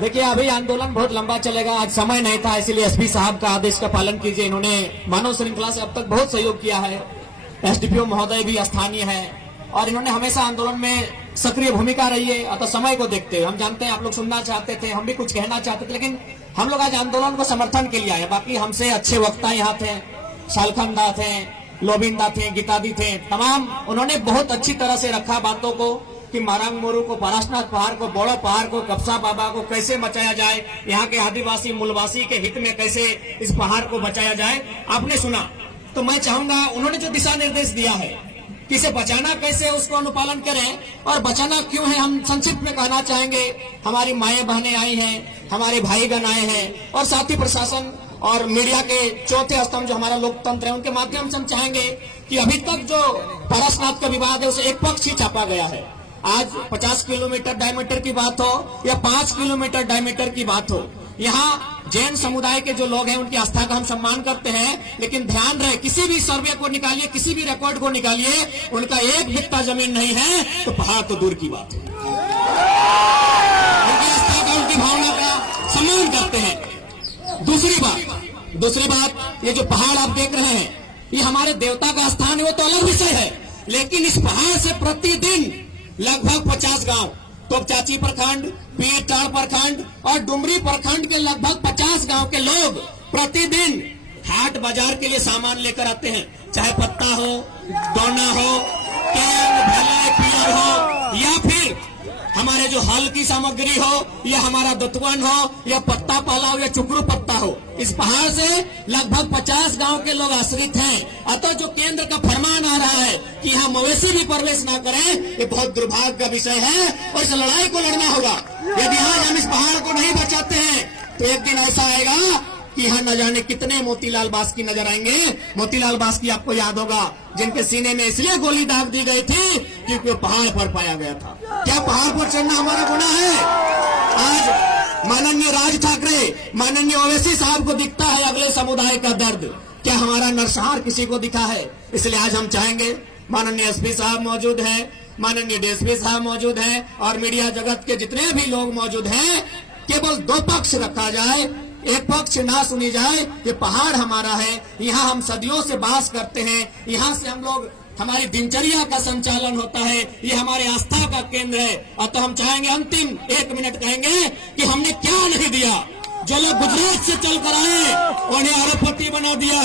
देखिए अभी आंदोलन बहुत लंबा चलेगा, आज समय नहीं था, इसलिए एसपी साहब का आदेश का पालन कीजिए। इन्होंने मानव श्रृंखला से अब तक बहुत सहयोग किया है। एसडीपीओ महोदय भी स्थानीय है और इन्होंने हमेशा आंदोलन में सक्रिय भूमिका रही है। अतः समय को देखते हुए हम जानते हैं आप लोग सुनना चाहते थे, हम भी कुछ कहना चाहते थे, लेकिन हम लोग आज आंदोलन को समर्थन के लिए आए। बाकी हमसे अच्छे वक्ता यहाँ थे, शालखंदा थे, लोबिंदा थे, गीतादी थे, तमाम उन्होंने बहुत अच्छी तरह से रखा बातों को कि मारंग मोरू को, पारसनाथ पहाड़ को, बोड़ो पहाड़ को, कपसा बाबा को कैसे बचाया जाए, यहाँ के आदिवासी मूलवासी के हित में कैसे इस पहाड़ को बचाया जाए, आपने सुना। तो मैं चाहूंगा उन्होंने जो दिशा निर्देश दिया है कि इसे बचाना कैसे, उसको अनुपालन करें। और बचाना क्यों है हम संक्षिप्त में कहना चाहेंगे। हमारी माएं बहनें आई हैं, हमारे भाईगण आए हैं और साथ ही प्रशासन और मीडिया के चौथे स्तंभ जो हमारा लोकतंत्र है, उनके माध्यम से हम चाहेंगे कि अभी तक जो पारसनाथ का विवाद है उसे एक पक्ष ही छापा गया है। आज 50 किलोमीटर डायमीटर की बात हो या 5 किलोमीटर डायमीटर की बात हो, यहाँ जैन समुदाय के जो लोग हैं उनकी आस्था का हम सम्मान करते हैं, लेकिन ध्यान रहे किसी भी सर्वे को निकालिए, किसी भी रिकॉर्ड को निकालिए, उनका एक बित्ता जमीन नहीं है तो पहाड़ तो दूर की बात है। उनकी आस्था का, उनकी भावना का सम्मान करते हैं। दूसरी बात ये जो पहाड़ आप देख रहे हैं ये हमारे देवता का स्थान है, वो तो अलग विषय है, लेकिन इस पहाड़ से प्रतिदिन लगभग 50 गांव, तोपचाची प्रखंड, पीरटाड़ प्रखंड और डुमरी प्रखंड के लगभग 50 गांव के लोग प्रतिदिन हाट बाजार के लिए सामान लेकर आते हैं। चाहे पत्ता हो, दोना हो, केन, भले, पियर हो या फिर हमारे जो हल की सामग्री हो या हमारा दतवन हो या पत्ता पाला हो या चुकरू पत्ता हो, इस पहाड़ से लगभग 50 गांव के लोग आश्रित हैं। अतः जो केंद्र का फरमान आ रहा है कि यहाँ मवेशी भी प्रवेश ना करें, ये बहुत दुर्भाग्य का विषय है और इस लड़ाई को लड़ना होगा। यदि आज हम इस पहाड़ को नहीं बचाते हैं तो एक दिन ऐसा आएगा कि यहाँ न जाने कितने मोतीलाल बास्की नजर आएंगे। मोतीलाल बास्की आपको याद होगा, जिनके सीने में इसलिए गोली दाग दी गई थी क्योंकि पहाड़ पर पाया गया था। क्या पहाड़ पर चढ़ना हमारा गुनाह है? आज माननीय राज ठाकरे, माननीय ओवैसी साहब को दिखता है अगले समुदाय का दर्द, क्या हमारा नरसंहार किसी को दिखा है? इसलिए आज हम चाहेंगे, माननीय एसपी साहब मौजूद हैं, माननीय डीएसपी साहब मौजूद हैं और मीडिया जगत के जितने भी लोग मौजूद हैं, केवल दो पक्ष रखा जाए, एक पक्ष ना सुनी जाए। ये पहाड़ हमारा है, यहाँ हम सदियों से बास करते हैं, यहाँ से हम लोग, हमारी दिनचर्या का संचालन होता है, ये हमारे आस्था का केंद्र है। अतः हम चाहेंगे, अंतिम 1 मिनट कहेंगे कि हमने क्या नहीं दिया। जो लोग गुजरात से चल कर आए उन्हें अरबपति बना दिया,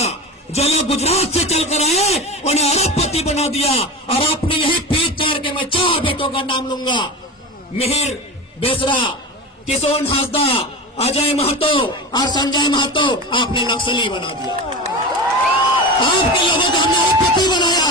जो लोग गुजरात से चल कर आए उन्हें अरबपति बना दिया। और आपने यही पीठ चार के मैं 4 बेटों का नाम लूंगा, मिहिर बेसरा, किशोर हासदा, अजय महतो और संजय महतो, आपने नक्सली बना दिया। आपके लोगों को हमने अरबपति बनाया,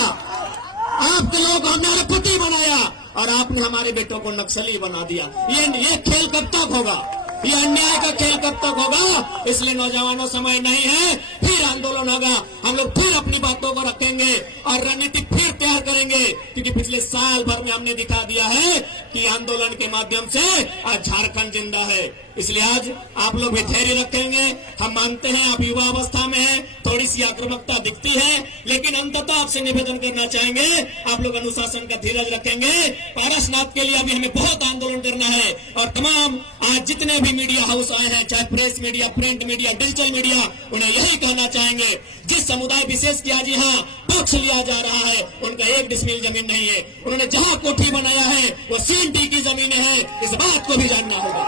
आपके लोगों को हमने अरबपति बनाया और आपने हमारे बेटों को नक्सली बना दिया। ये खेल कब तक होगा? ये अन्याय का खेल कब तक होगा? इसलिए नौजवानों, समय नहीं है, फिर आंदोलन होगा। हम लोग फिर अपनी बातों को रखेंगे और रणनीति फिर तैयार करेंगे, क्योंकि पिछले साल भर में हमने दिखा दिया है कि आंदोलन के माध्यम से आज झारखंड जिंदा है। इसलिए आज आप लोग भी धैर्य रखेंगे। हम मानते हैं आप युवा अवस्था में हैं, थोड़ी सी आक्रामकता दिखती है, लेकिन अंततः आपसे निवेदन करना चाहेंगे, आप लोग अनुशासन का धीरज रखेंगे। पारसनाथ के लिए अभी हमें बहुत आंदोलन करना है और तमाम आज जितने भी मीडिया हाउस आए हैं, चाहे press media, print media, digital media, उन्हें यही कहना चाहेंगे, जिस समुदाय विशेष की आज यहाँ पक्ष लिया जा रहा है, उनका 1 डिसमिल जमीन नहीं है। उन्होंने जहाँ कोठी बनाया है वो CNT की जमीन है, इस बात को भी जानना होगा।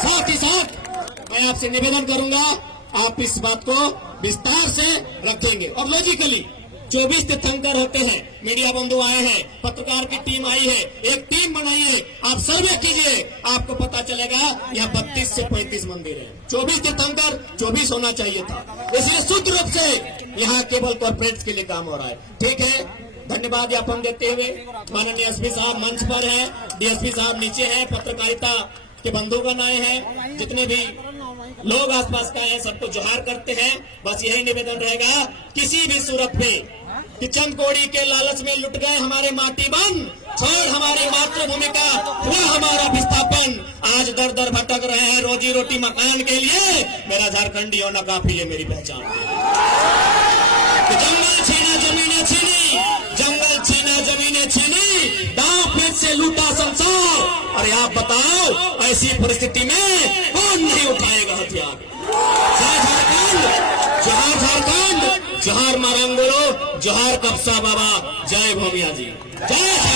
साथ ही साथ मैं आपसे निवेदन करूंगा, आप इस बात को विस्तार से रखेंगे और लॉजिकली 24 तीर्थंकर होते हैं, मीडिया बंधु आए हैं, पत्रकार की टीम आई है, एक टीम बनाइए, आप सर्वे कीजिए, आपको पता चलेगा यहाँ 32 से 35 मंदिर है। 24 तीर्थंकर 24 होना चाहिए था, इसलिए शुद्ध रूप से यहाँ केवल कॉर्पोरेट्स के लिए काम हो रहा है। ठीक है, धन्यवाद ज्ञापन देते हुए माननीय एसपी साहब मंच पर हैं, डीएसपी साहब नीचे हैं, पत्रकारिता के बंधुगण आए हैं, जितने भी लोग आसपास का है सबको जोहार करते हैं। बस यही निवेदन रहेगा, किसी भी सूरत में कि चंदकोड़ी के लालच में लुट गए हमारे माटी बन, छोड़ हमारी मातृभूमि का हुआ हमारा विस्थापन। आज दर दर भटक रहे हैं रोजी रोटी मकान के लिए, मेरा झारखंडी होना काफी है मेरी पहचान। जंगल छीना जमीनें छीनी, जंगल छीना जमीनें छीनी, दांव पेच से लूटा संसार, अरे आप बताओ, ऐसी परिस्थिति में कौन नहीं उठाएगा हथियार? जय झारखंड, जोहार झारखंड, जोहार मारंगोलो, जोहार कपसा बाबा, जय भोमिया जी, जय।